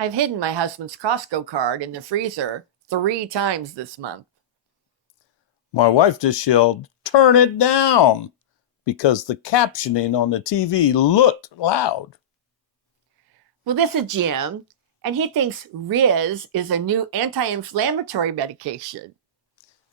I've hidden my husband's Costco card in the freezer 3 times this month. My wife just yelled, "Turn it down," because the captioning on the TV looked loud. Well, this is Jim, and he thinks Riz is a new anti-inflammatory medication.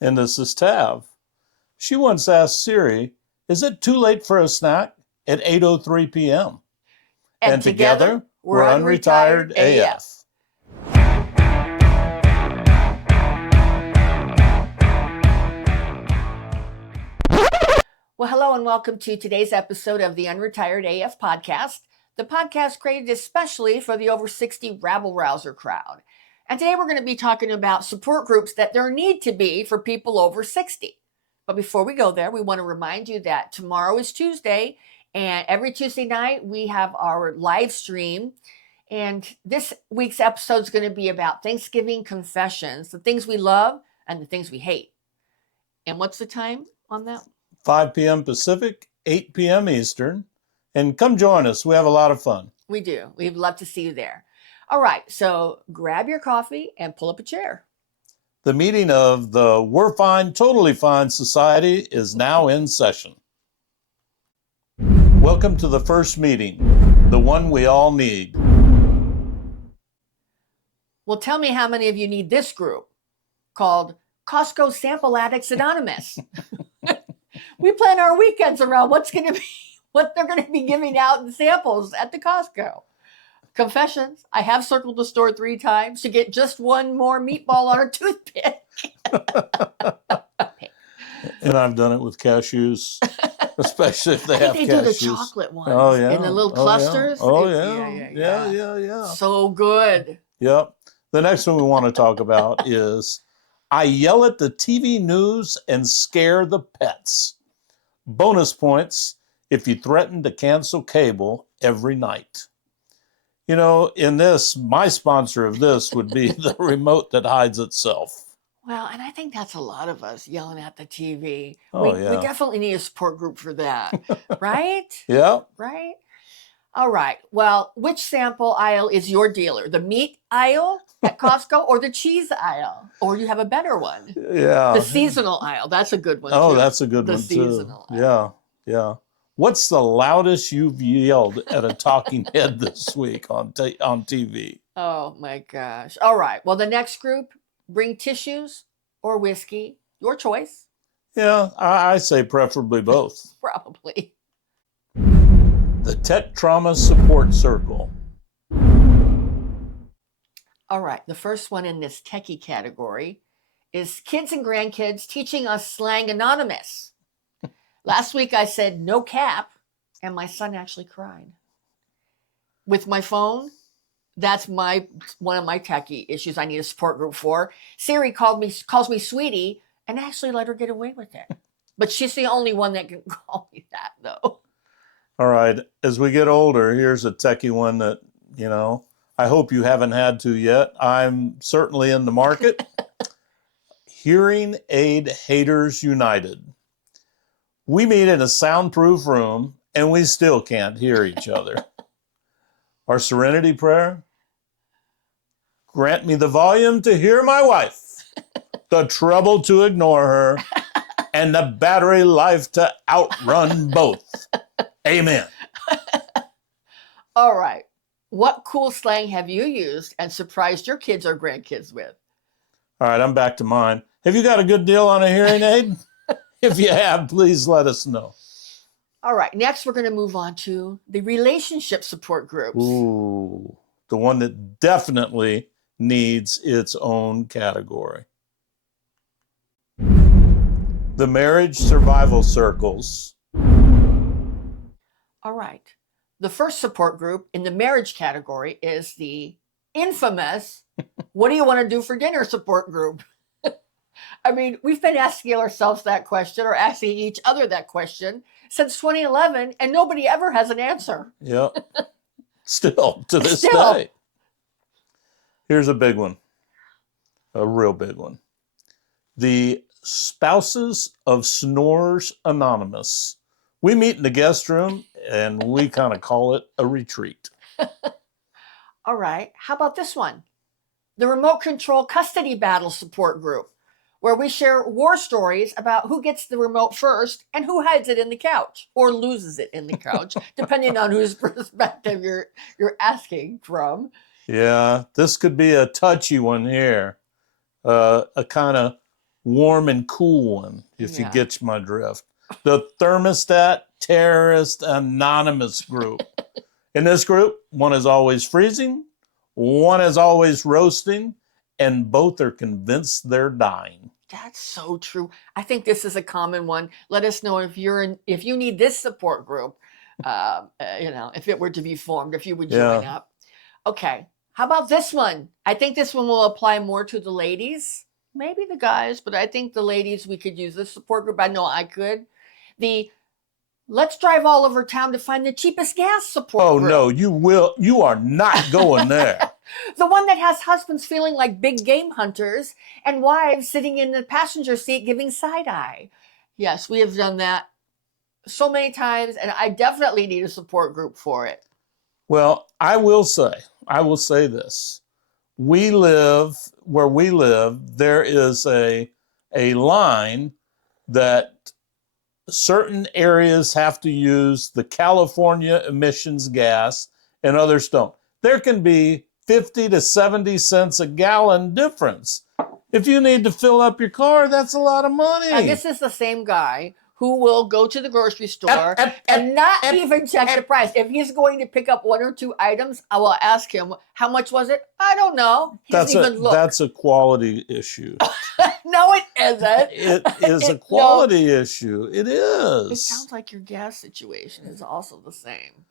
And this is Tav. She once asked Siri, "Is it too late for a snack?" at 8:03 p.m. And together, we're Unretired AF. Well, hello and welcome to today's episode of the Unretired AF podcast, the podcast created especially for the over 60 rabble-rouser crowd. And today we're going to be talking about support groups that there need to be for people over 60. But before we go there, we want to remind you that tomorrow is Tuesday, and every Tuesday night we have our live stream. And this week's episode is going to be about Thanksgiving confessions, the things we love and the things we hate. And what's the time on that? 5 p.m. Pacific, 8 p.m. Eastern. And come join us. We have a lot of fun. We do. We'd love to see you there. All right. So grab your coffee and pull up a chair. The meeting of the We're Fine, Totally Fine Society is now in session. Welcome to the first meeting, the one we all need. Well, tell me how many of you need this group called Costco Sample Addicts Anonymous. We plan our weekends around what they're going to be giving out in samples at the Costco. Confessions: I have circled the store 3 times to get just one more meatball on a toothpick. And I've done it with cashews, especially if they have cashews. They do the chocolate ones. Oh, yeah. In the little clusters. Oh, yeah. Yeah. So good. Yep. The next one we want to talk about is I yell at the TV news and scare the pets. Bonus points if you threaten to cancel cable every night. You know, in this, my sponsor of this would be the remote that hides itself. Well, and I think that's a lot of us yelling at the TV. Oh, we definitely need a support group for that, right? Yeah. Right? All right. Well, which sample aisle is your dealer? The meat aisle at Costco or the cheese aisle? Or you have a better one? Yeah. The seasonal aisle. That's a good one, Oh, too. that's a good one, too. The seasonal aisle. Yeah. What's the loudest you've yelled at a talking head this week on TV? Oh, my gosh. All right. Well, the next group, bring tissues or whiskey. Your choice. Yeah, I say preferably both. Probably. The Tech Trauma Support Circle. All right. The first one in this techie category is kids and grandkids teaching us slang anonymous. Last week I said no cap, and my son actually cried. With my phone, that's one of my techie issues I need a support group for. Siri calls me sweetie, and actually let her get away with it. But she's the only one that can call me that, though. All right. As we get older, here's a techie one that, I hope you haven't had to yet. I'm certainly in the market. Hearing Aid Haters United. We meet in a soundproof room, and we still can't hear each other. Our serenity prayer: grant me the volume to hear my wife, the trouble to ignore her, and the battery life to outrun both. Amen. All right. What cool slang have you used and surprised your kids or grandkids with? All right, I'm back to mine. Have you got a good deal on a hearing aid? If you have, please let us know. All right. Next, we're going to move on to the relationship support groups. Ooh, the one that definitely needs its own category. The marriage survival circles. All right. The first support group in the marriage category is the infamous, what do you want to do for dinner support group? I mean, we've been asking ourselves that question or asking each other that question since 2011, and nobody ever has an answer. Yep. Still, to this day. Here's a big one. A real big one. The Spouses of Snorers Anonymous. We meet in the guest room, and we kind of call it a retreat. All right. How about this one? The Remote Control Custody Battle Support Group, where we share war stories about who gets the remote first and who hides it in the couch or loses it in the couch, depending on whose perspective you're asking from. Yeah, this could be a touchy one here. A kind of warm and cool one, if you Yeah. get my drift. The Thermostat Terrorist Anonymous Group. In this group, one is always freezing, one is always roasting, and both are convinced they're dying. That's so true. I think this is a common one. Let us know if if you need this support group. If it were to be formed, if you would join up. Okay. How about this one? I think this one will apply more to the ladies, maybe the guys, but I think the ladies, we could use this support group. I know I could. The let's drive all over town to find the cheapest gas support group. No, you are not going there. The one that has husbands feeling like big game hunters and wives sitting in the passenger seat giving side eye. Yes, we have done that so many times, and I definitely need a support group for it. Well, I will say this. Where we live, there is a line that certain areas have to use the California emissions gas and others don't. There can be 50 to 70 cents a gallon difference. If you need to fill up your car, that's a lot of money. And this is the same guy who will go to the grocery store and not even check the price. If he's going to pick up one or two items, I will ask him, how much was it? I don't know. He doesn't even look. That's a quality issue. No, it isn't. It is a quality issue. It is. It sounds like your gas situation is also the same.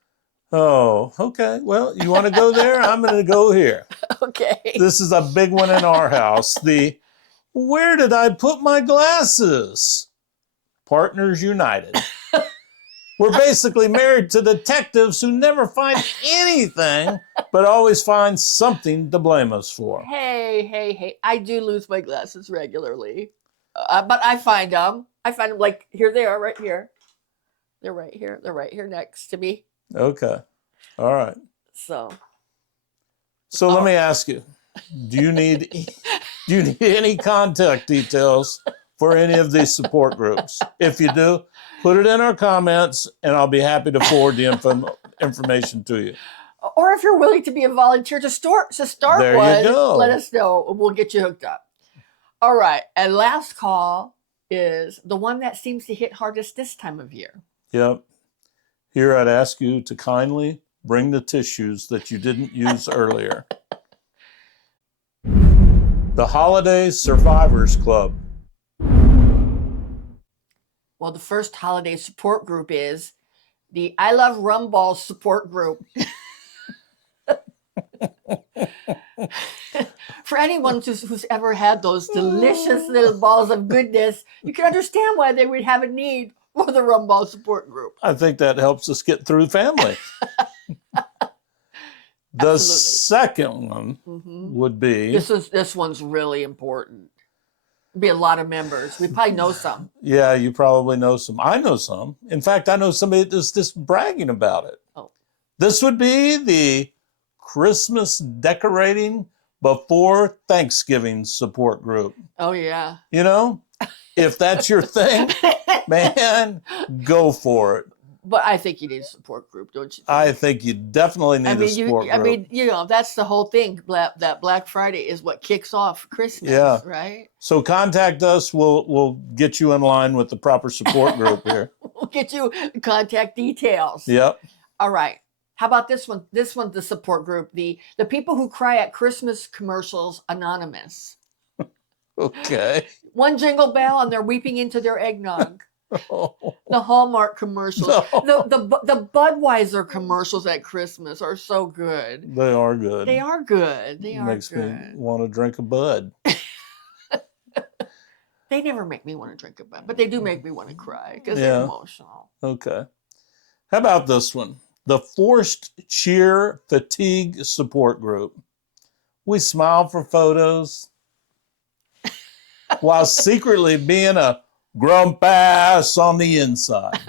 Oh, okay. Well, you want to go there? I'm going to go here. Okay. This is a big one in our house. Where did I put my glasses? Partners United. We're basically married to detectives who never find anything, but always find something to blame us for. Hey. I do lose my glasses regularly. But I find them. Like, here they are right here. They're right here. They're right here next to me. Okay. All right. So let me ask you, do you need any contact details for any of these support groups? If you do, put it in our comments and I'll be happy to forward the information to you. Or if you're willing to be a volunteer to start there one, you go. Let us know. We'll get you hooked up. All right. And last call is the one that seems to hit hardest this time of year. Yep. Here I'd ask you to kindly bring the tissues that you didn't use earlier. The Holiday Survivors Club. Well, the first holiday support group is the I Love Rum Balls support group. For anyone who's ever had those delicious little balls of goodness, you can understand why they would have a need for the Rum Ball support group. I think that helps us get through family. The second one would be... This one's really important. Be a lot of members. We probably know some. Yeah, you probably know some. I know some. In fact, I know somebody that's just bragging about it. Oh. This would be the Christmas decorating before Thanksgiving support group. Oh, yeah. You know, if that's your thing, man, go for it. But I think you need a support group, don't you think? I think you definitely need a support group. That's the whole thing. That Black Friday is what kicks off Christmas, right? So contact us. We'll get you in line with the proper support group here. We'll get you contact details. Yep. All right. How about this one? This one's the support group. The people who cry at Christmas commercials anonymous. Okay. One jingle bell and they're weeping into their eggnog. Oh. The Hallmark commercials. No. The Budweiser commercials at Christmas are so good. They are good. They are good. They are Makes good. me want to drink a Bud. They never make me want to drink a Bud, but they do make me want to cry because they're emotional. Okay. How about this one? The Forced Cheer Fatigue Support Group. We smile for photos while secretly being a grump ass on the inside.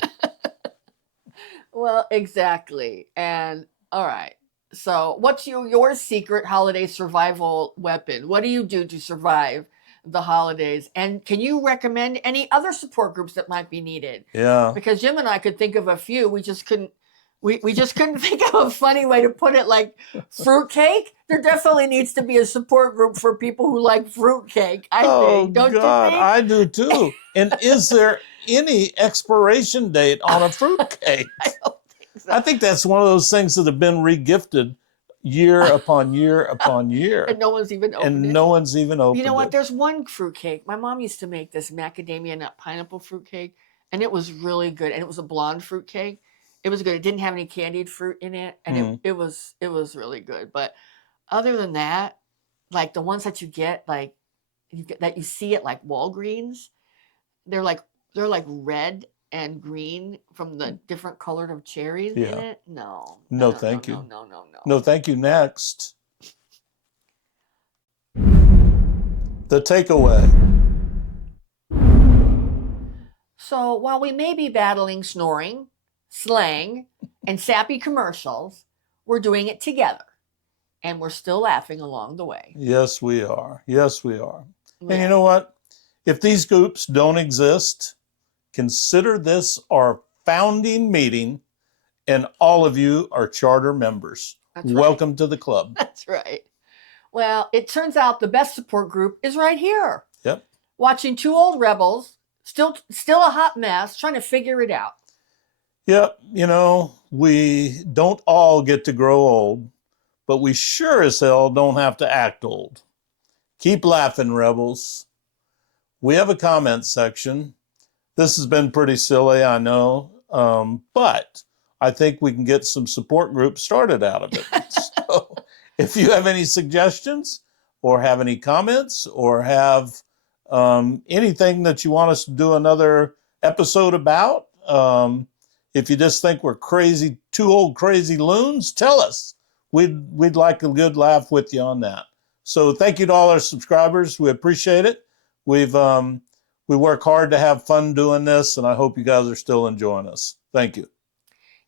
Well, exactly. And all right. So, what's your secret holiday survival weapon? What do you do to survive the holidays? And can you recommend any other support groups that might be needed? Yeah. Because Jim and I could think of a few. We just couldn't. We just couldn't think of a funny way to put it. Like fruitcake, there definitely needs to be a support group for people who like fruitcake. I think, don't God, you think? I do too. And is there any expiration date on a fruitcake? I don't think so. I think that's one of those things that have been regifted year upon year upon year. And no one's even opened it. No one's even opened it. You know what? There's one fruitcake. My mom used to make this macadamia nut pineapple fruitcake, and it was really good. And it was a blonde fruitcake. It was good. It didn't have any candied fruit in it, and it was really good. But other than that, like the ones that you get, like that you see at like Walgreens, they're like red and green from the different colored of cherries in it. No, thank you. No. No, thank you. Next, the takeaway. So while we may be battling snoring, slang, and sappy commercials, we're doing it together. And we're still laughing along the way. Yes, we are. Yes, we are. Yeah. And you know what? If these groups don't exist, consider this our founding meeting, and all of you are charter members. That's right. Welcome to the club. That's right. Well, it turns out the best support group is right here. Yep. Watching two old rebels, still a hot mess, trying to figure it out. Yep. You know, we don't all get to grow old, but we sure as hell don't have to act old. Keep laughing, rebels. We have a comment section. This has been pretty silly, I know, but I think we can get some support groups started out of it. So if you have any suggestions or have any comments or have anything that you want us to do another episode about, if you just think we're crazy, two old crazy loons, tell us. We'd like a good laugh with you on that. So thank you to all our subscribers. We appreciate it. We work hard to have fun doing this, and I hope you guys are still enjoying us. Thank you.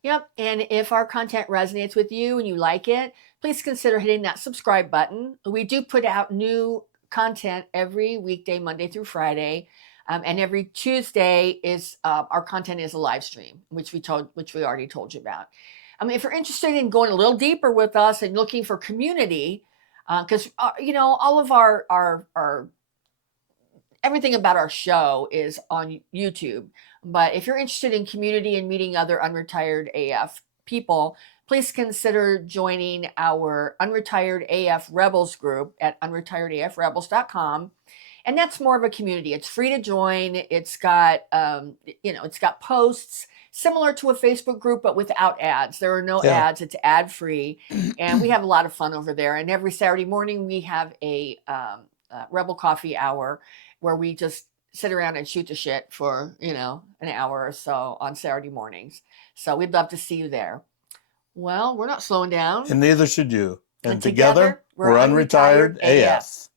Yep. And if our content resonates with you and you like it, please consider hitting that subscribe button. We do put out new content every weekday, Monday through Friday. And every Tuesday is our content is a live stream, which we already told you about. If you're interested in going a little deeper with us and looking for community, because all of our everything about our show is on YouTube. But if you're interested in community and meeting other Unretired AF people, please consider joining our Unretired AF Rebels group at unretiredafrebels.com. And that's more of a community. It's free to join. It's got, it's got posts similar to a Facebook group, but without ads. There are no ads. It's ad free. And we have a lot of fun over there. And every Saturday morning, we have a Rebel Coffee Hour where we just sit around and shoot the shit for, an hour or so on Saturday mornings. So we'd love to see you there. Well, we're not slowing down. And neither should you. And together, we're Unretired AF.